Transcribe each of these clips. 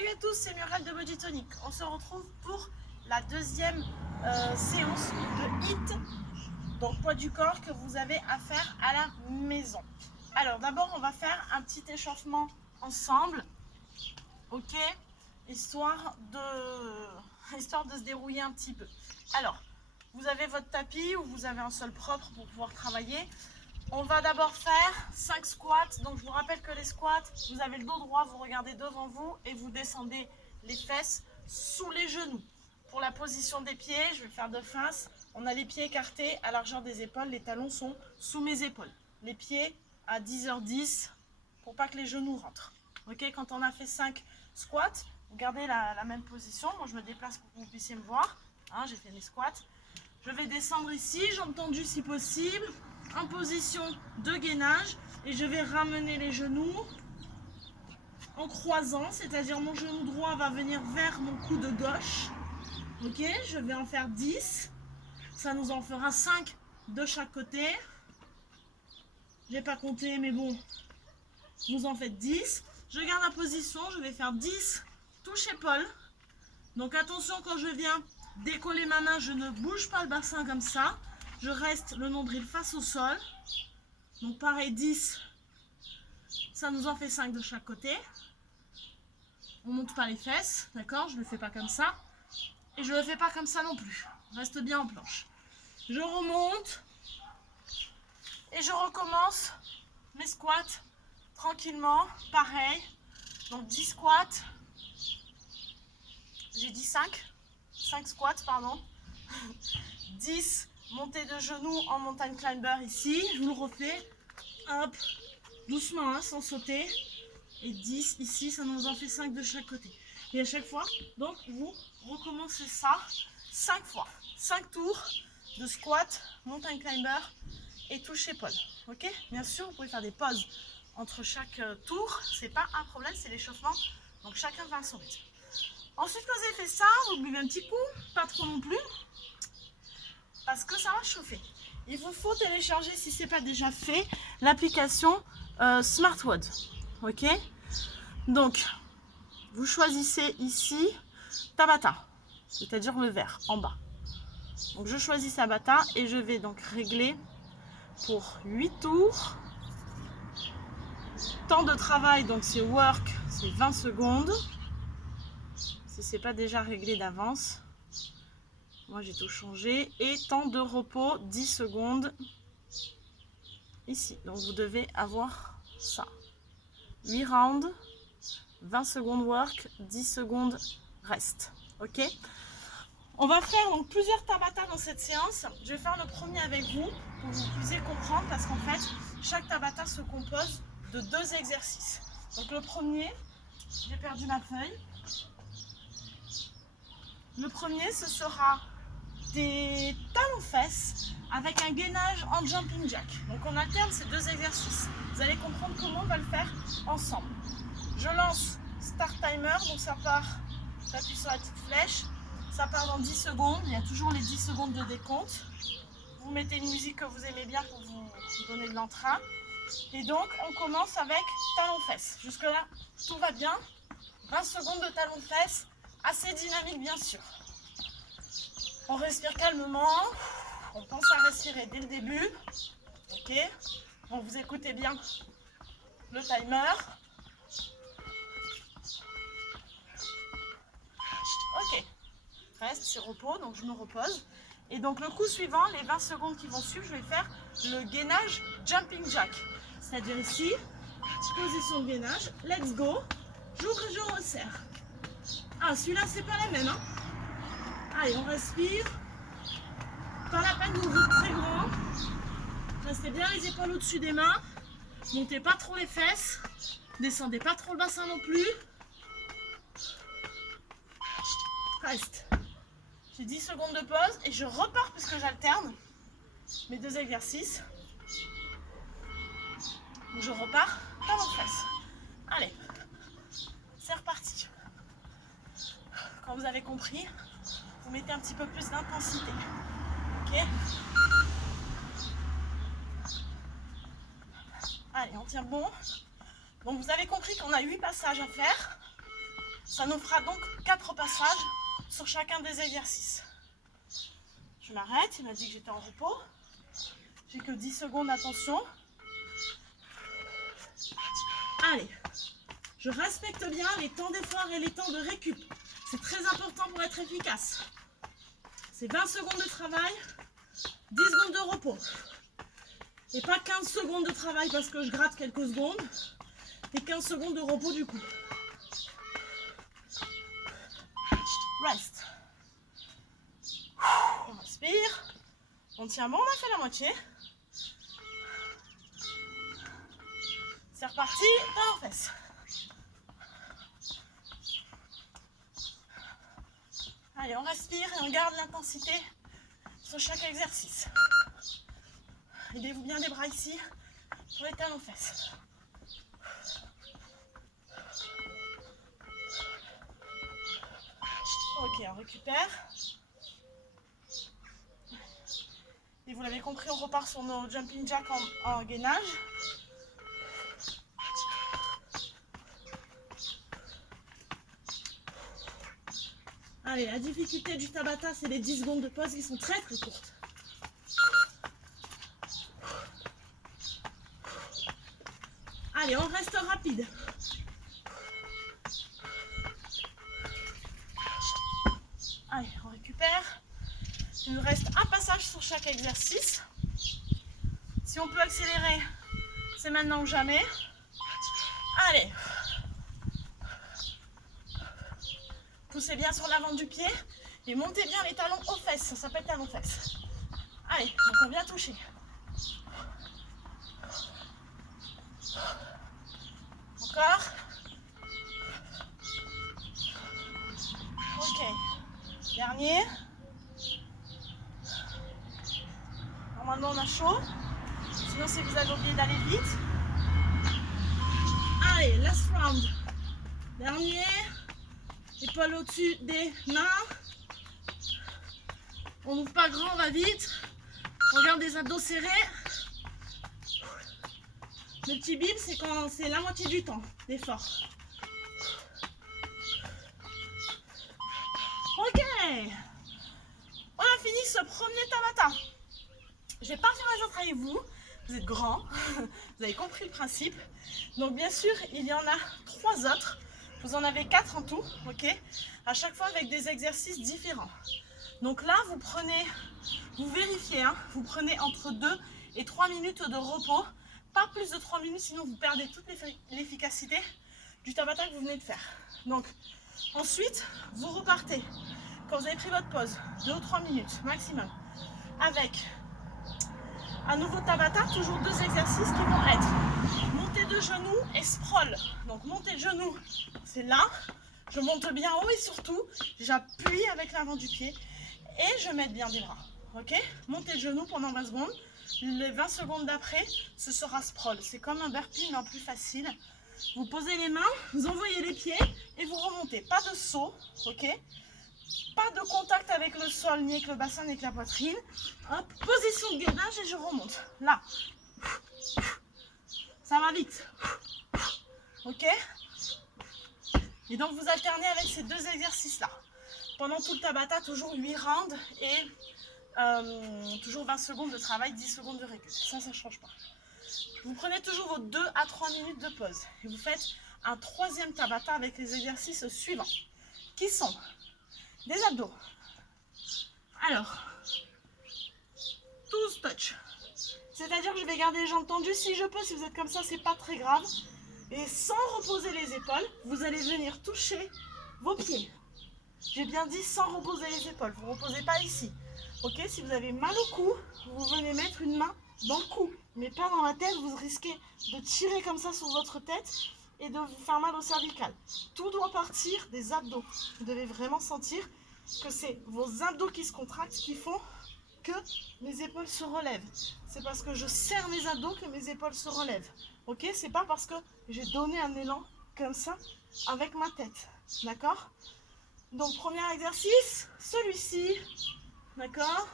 Salut à tous, c'est Muriel de Body Tonic. On se retrouve pour la deuxième séance de HIIT, donc poids du corps que vous avez à faire à la maison. Alors d'abord on va faire un petit échauffement ensemble, ok, histoire de se dérouiller un petit peu. Alors, vous avez votre tapis ou vous avez un sol propre pour pouvoir travailler. On va d'abord faire 5 squats. Donc je vous rappelle que les squats, vous avez le dos droit, vous regardez devant vous et vous descendez les fesses sous les genoux. Pour la position des pieds, je vais le faire de face. On a les pieds écartés à largeur des épaules, les talons sont sous mes épaules. Les pieds à 10h10 pour pas que les genoux rentrent. Ok, quand on a fait 5 squats, vous gardez la même position. Moi je me déplace pour que vous puissiez me voir. Hein, j'ai fait mes squats. Je vais descendre ici, jambes tendues si possible, en position de gainage, et je vais ramener les genoux en croisant, c'est-à-dire mon genou droit va venir vers mon coude gauche. Ok, je vais en faire 10, ça nous en fera 5 de chaque côté. J'ai pas compté, mais bon, vous en faites 10. Je garde la position, je vais faire 10 touches épaules. Donc attention, quand je viens décoller ma main, je ne bouge pas le bassin comme ça. Je reste le nombril face au sol. Donc pareil, 10. Ça nous en fait 5 de chaque côté. On ne monte pas les fesses, d'accord? Je ne le fais pas comme ça. Et je ne le fais pas comme ça non plus. Reste bien en planche. Je remonte. Et je recommence mes squats tranquillement. Pareil. Donc 10 squats. J'ai dit 5. 5 squats, pardon. 10 montées de genoux en mountain climber ici. Je vous le refais. Hop. Doucement, hein, sans sauter. Et 10 ici, ça nous en fait 5 de chaque côté. Et à chaque fois, donc vous recommencez ça 5 fois. 5 tours de squat, mountain climber et touche épaule. Ok? Bien sûr, vous pouvez faire des pauses entre chaque tour. C'est pas un problème, c'est l'échauffement. Donc chacun va à son rythme. Ensuite que vous avez fait ça, vous buvez un petit coup, pas trop non plus, parce que ça va chauffer. Il vous faut télécharger, si ce n'est pas déjà fait, l'application SmartWOD. Ok? Donc, vous choisissez ici Tabata, c'est-à-dire le vert en bas. Donc je choisis Tabata et je vais donc régler pour 8 tours. Temps de travail, donc c'est work, c'est 20 secondes. Si ce n'est pas déjà réglé d'avance. Moi j'ai tout changé. Et temps de repos 10 secondes ici. Donc vous devez avoir ça. 8 rounds, 20 secondes work, 10 secondes rest. Ok? On va faire donc plusieurs tabata dans cette séance. Je vais faire le premier avec vous pour que vous puissiez comprendre parce qu'en fait chaque tabata se compose de 2 exercices. Donc le premier, j'ai perdu ma feuille. Le premier, ce sera des talons-fesses avec un gainage en jumping jack. Donc on alterne ces 2 exercices. Vous allez comprendre comment on va le faire ensemble. Je lance start timer, donc ça part, j'appuie sur la petite flèche, ça part dans 10 secondes. Il y a toujours les 10 secondes de décompte. Vous mettez une musique que vous aimez bien pour vous donner de l'entrain. Et donc on commence avec talons-fesses. Jusque là, tout va bien. 20 secondes de talons-fesses. Assez dynamique bien sûr. On respire calmement. On pense à respirer dès le début. Ok. Donc vous écoutez bien le timer. Ok. Reste, c'est repos, donc je me repose. Et donc le coup suivant, les 20 secondes qui vont suivre, je vais faire le gainage jumping jack. C'est-à-dire ici, position de gainage, let's go. J'ouvre et je resserre. Ah, celui-là, c'est pas la même, hein. Allez, on respire. Pas la peine d'ouvrir très grand. Restez bien les épaules au-dessus des mains. Montez pas trop les fesses. Descendez pas trop le bassin non plus. Reste. J'ai 10 secondes de pause et je repars parce que j'alterne mes 2 exercices. Donc je repars talons fesses. Allez, c'est reparti. Quand vous avez compris, vous mettez un petit peu plus d'intensité. Ok? Allez, on tient bon. Donc vous avez compris qu'on a 8 passages à faire. Ça nous fera donc 4 passages sur chacun des exercices. Je m'arrête, il m'a dit que j'étais en repos. J'ai que 10 secondes, attention. Allez, je respecte bien les temps d'effort et les temps de récup. C'est très important pour être efficace. C'est 20 secondes de travail, 10 secondes de repos. Et pas 15 secondes de travail parce que je gratte quelques secondes. Et 15 secondes de repos du coup. Rest. On respire. On tient bon, on a fait la moitié. C'est reparti, talons aux fesses. Allez, on respire et on garde l'intensité sur chaque exercice. Aidez-vous bien les bras ici sur les talons aux fesses. Ok, on récupère. Et vous l'avez compris, on repart sur nos jumping jacks en gainage. Allez, la difficulté du Tabata, c'est les 10 secondes de pause qui sont très très courtes. Allez, on reste rapide. Allez, on récupère. Il nous reste un passage sur chaque exercice. Si on peut accélérer, c'est maintenant ou jamais. Allez. Poussez bien sur l'avant du pied et montez bien les talons aux fesses. Ça s'appelle talons fesses. Allez, donc on vient toucher. Encore. Ok. Dernier. Normalement on a chaud. Sinon si vous avez oublié d'aller vite. Allez, last round. Dernier. Épaules au-dessus des mains. On n'ouvre pas grand, on va vite. On garde les abdos serrés. Le petit bip, c'est quand c'est la moitié du temps d'effort. Ok. On a fini ce premier Tabata. Je ne vais pas faire les autres avec vous. Vous êtes grands. Vous avez compris le principe. Donc bien sûr, il y en a 3 autres. Vous en avez 4 en tout, ok? À chaque fois avec des exercices différents. Donc là, vous vérifiez, hein, vous prenez entre 2 et 3 minutes de repos. Pas plus de 3 minutes, sinon vous perdez toute l'efficacité du Tabata que vous venez de faire. Donc, ensuite, vous repartez. Quand vous avez pris votre pause, 2 ou 3 minutes maximum, avec un nouveau Tabata, toujours 2 exercices qui vont être montée de genoux et sprawl. Donc montée de genoux, c'est là, je monte bien haut et surtout, j'appuie avec l'avant du pied et je mets bien des bras. Ok? Montée de genoux pendant 20 secondes. Les 20 secondes d'après, ce sera sprawl. C'est comme un burpee, mais en plus facile. Vous posez les mains, vous envoyez les pieds et vous remontez. Pas de saut, ok? Pas de contact avec le sol, ni avec le bassin, ni avec la poitrine. Hop, position de gainage et je remonte. Là. Ça va vite. Ok? Et donc vous alternez avec ces 2 exercices-là. Pendant tout le Tabata, toujours 8 rounds et toujours 20 secondes de travail, 10 secondes de récup. Ça ne change pas. Vous prenez toujours vos 2 à 3 minutes de pause. Et vous faites un 3e Tabata avec les exercices suivants. Qui sont des abdos. Alors, tous touch. C'est-à-dire que je vais garder les jambes tendues si je peux. Si vous êtes comme ça, c'est pas très grave. Et sans reposer les épaules, vous allez venir toucher vos pieds. J'ai bien dit sans reposer les épaules. Vous ne reposez pas ici. Ok, si vous avez mal au cou, vous venez mettre une main dans le cou, mais pas dans la tête. Vous risquez de tirer comme ça sur votre tête et de vous faire mal au cervical. Tout doit partir des abdos. Vous devez vraiment sentir que c'est vos abdos qui se contractent qui font que mes épaules se relèvent. C'est parce que je serre mes abdos que mes épaules se relèvent. Ok, c'est pas parce que j'ai donné un élan comme ça avec ma tête. D'accord? Donc, premier exercice, celui-ci. D'accord?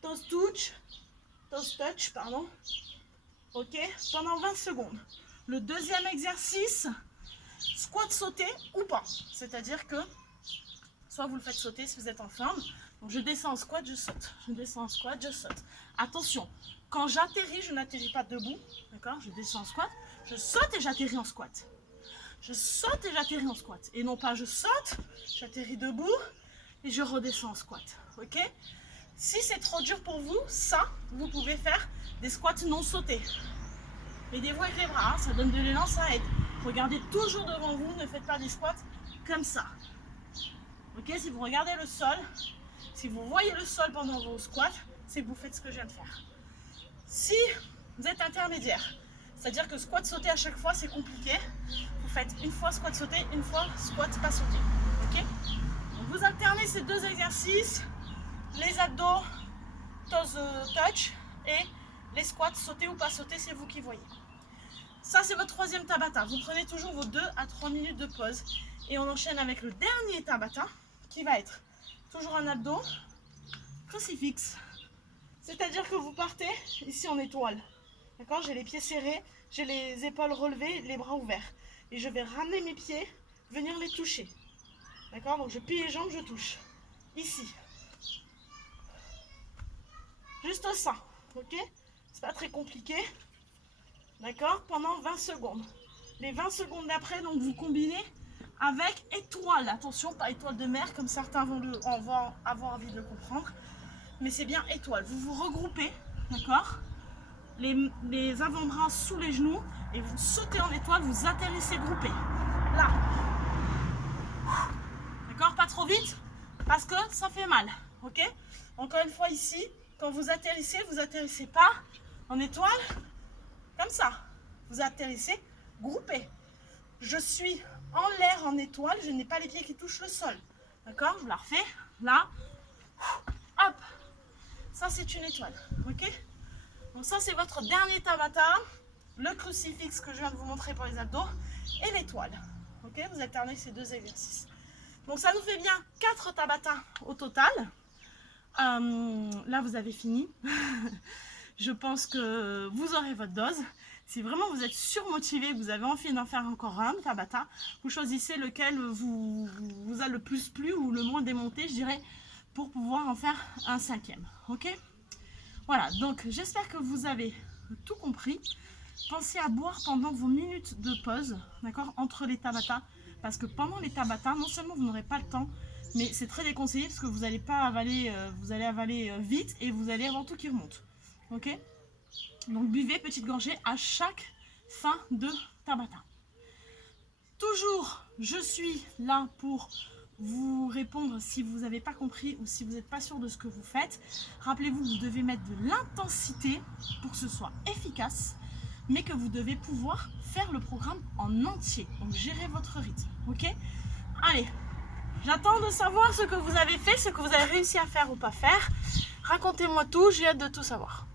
Toes touch, pardon. Ok? Pendant 20 secondes. Le deuxième exercice, squat sauté ou pas. C'est-à-dire que soit vous le faites sauter si vous êtes en forme. Donc je descends en squat, je saute. Je descends en squat, je saute. Attention, quand j'atterris, je n'atterris pas debout. D'accord? Je descends en squat, je saute et j'atterris en squat. Je saute et j'atterris en squat. Et non pas je saute, j'atterris debout et je redescends en squat. Ok? Si c'est trop dur pour vous, ça, vous pouvez faire des squats non sautés. Aidez-vous avec les bras, hein, ça donne de l'élan, ça aide. Regardez toujours devant vous, ne faites pas des squats comme ça. Ok, si vous regardez le sol, si vous voyez le sol pendant vos squats, c'est que vous faites ce que je viens de faire. Si vous êtes intermédiaire, c'est-à-dire que squat sauté à chaque fois c'est compliqué, vous faites une fois squat sauté, une fois squat pas sauté. Ok? Donc vous alternez ces deux exercices, les abdos, toes touch et les squats sautés ou pas sautés, c'est vous qui voyez. Ça c'est votre troisième Tabata. Vous prenez toujours vos 2 à 3 minutes de pause et on enchaîne avec le dernier Tabata qui va être toujours un abdo, crucifix. C'est-à-dire que vous partez ici en étoile. D'accord? J'ai les pieds serrés, j'ai les épaules relevées, les bras ouverts. Et je vais ramener mes pieds, venir les toucher. D'accord? Donc je plie les jambes, je touche. Ici. Juste ça. Ok? C'est pas très compliqué. D'accord? Pendant 20 secondes. Les 20 secondes d'après, donc vous combinez avec étoile. Attention, pas étoile de mer, comme certains vont avoir envie de le comprendre. Mais c'est bien étoile. Vous vous regroupez, d'accord? Les avant-bras sous les genoux et vous sautez en étoile, vous atterrissez groupé. Là. D'accord? Pas trop vite parce que ça fait mal. Ok? Encore une fois ici, quand vous atterrissez pas en étoile comme ça. Vous atterrissez groupé. Je suis en l'air en étoile, je n'ai pas les pieds qui touchent le sol. D'accord? Je vous la refais. Là. Hop. Ça, c'est une étoile. Ok? Donc ça, c'est votre dernier Tabata. Le crucifix que je viens de vous montrer pour les abdos. Et l'étoile. Ok? Vous alternez ces deux exercices. Donc ça nous fait bien 4 Tabata au total. Là, vous avez fini. Je pense que vous aurez votre dose. Si vraiment vous êtes surmotivé, vous avez envie d'en faire encore un Tabata, vous choisissez lequel vous a le plus plu ou le moins démonté, je dirais, pour pouvoir en faire un 5e. Ok? Voilà, donc j'espère que vous avez tout compris. Pensez à boire pendant vos minutes de pause, d'accord, entre les Tabata, parce que pendant les Tabata, non seulement vous n'aurez pas le temps, mais c'est très déconseillé parce que vous n'allez pas avaler, vous allez avaler vite et vous allez avoir tout qui remonte. Ok? Donc buvez petite gorgée à chaque fin de Tabata. Toujours, je suis là pour vous répondre si vous n'avez pas compris ou si vous n'êtes pas sûr de ce que vous faites. Rappelez-vous, vous devez mettre de l'intensité pour que ce soit efficace, mais que vous devez pouvoir faire le programme en entier. Donc gérez votre rythme. Ok? Allez, j'attends de savoir ce que vous avez fait, ce que vous avez réussi à faire ou pas faire. Racontez-moi tout, j'ai hâte de tout savoir.